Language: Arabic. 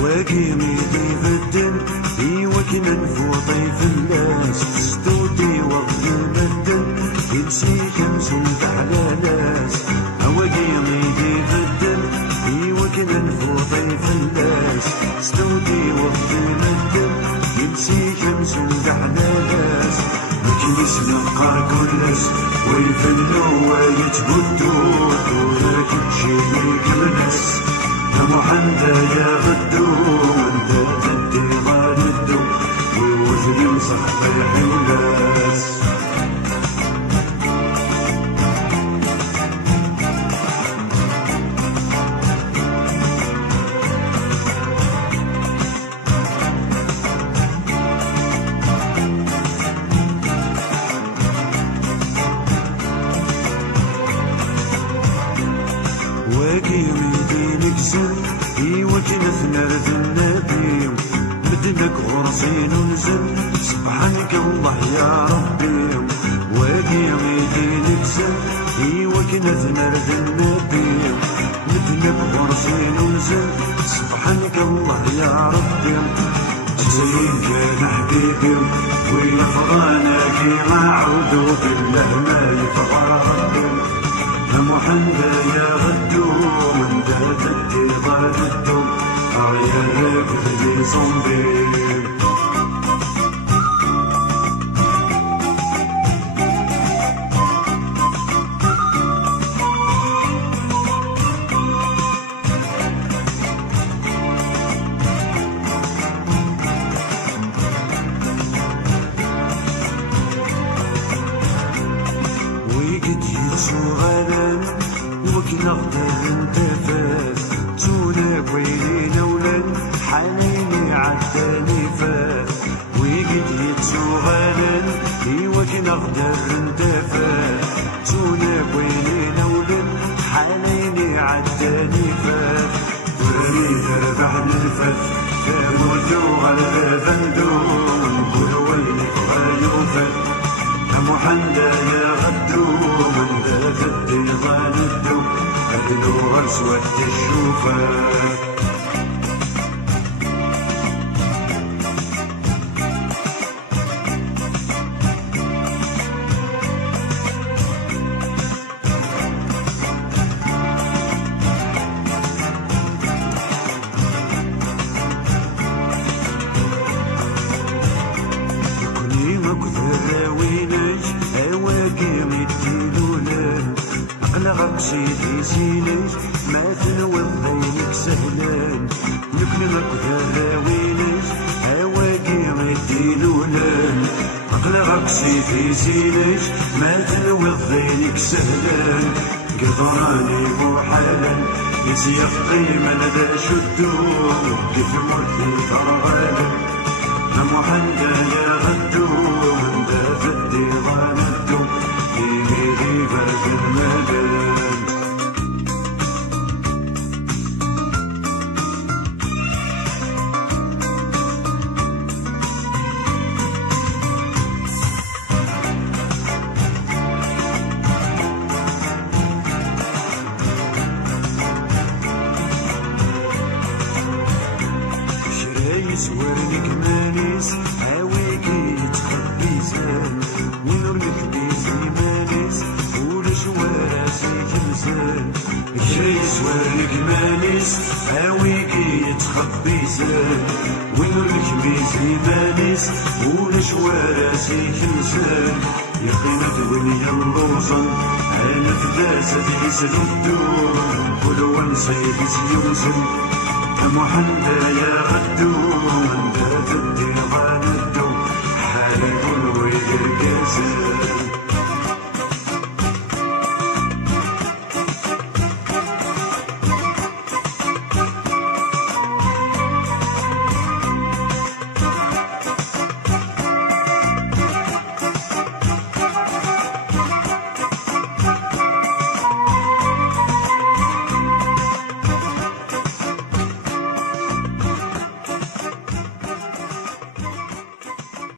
واقيمي يبدل يوكن نفوطي في الناس ستودي وقت يبدل يمشي خمس على ناس واقيمي يبدل يوكن نفوطي في الناس ستودي وقت يبدل يمشي خمس على ناس مكنيش نبقى كلش ويفلو ويتبدو ولكن شيني كمنس محندة يا غدو وانت تدي غاندو ووثني مصحب الحلاس واقيمي دينك زل يوكن ثنرد النبي مدنك غرزين ونزل سبحانك الله يا ربي واقيمي دينك زل يوكن ثنرد النبي مدنك غرزين ونزل سبحانك الله يا ربي جزاين كان حبيبي ويفغانا كيما عودو بالله ما يفغى ربي محندة يا غدو من تدي غدو عيالك بدي صنبي ويقد يتشغل نغدر انتفاس تونا بويلينا ولن حنيني عالتاني فات ويقد يتشغلن ايوك نغدر انتفاس تونا بويلينا ولن حنيني عالتاني فات وريد ربح الفات فموتو على فندو ونقول ويلك غايوفات محندة يا غدو من ذا تدي غاندو أدنو غرسوة الشوفات يكوني مكثر وينيش أواقيم يديلولن أقلغك سيدي سينيش ما تنوض ذينك سهلان يكوني مكثر وينيش أواقيم يديلولن أقلغك سيدي سينيش ما تنوض ذينك سهلان قدراني بوحالا يسيخ قيمة ندى شدو كيف مرتي فرغالا محندة يا غدو من ذا تدي غاندو إيمي غيبة المدن شرايس ورنك مانيس هاويكي تخبي زان ونورلك بيزي مانيس ولش وراسي جمزان شرايس ورنك مانيس هاويكي تخبي زان ونورلك بيزي مانيس ولش وراسي جمزان يقينا الدنيا اللوزن انا فداسة يسردو كل ونصيد يوزن محندة يا غدو من ذا تدي غاندو حالي الويل القاسم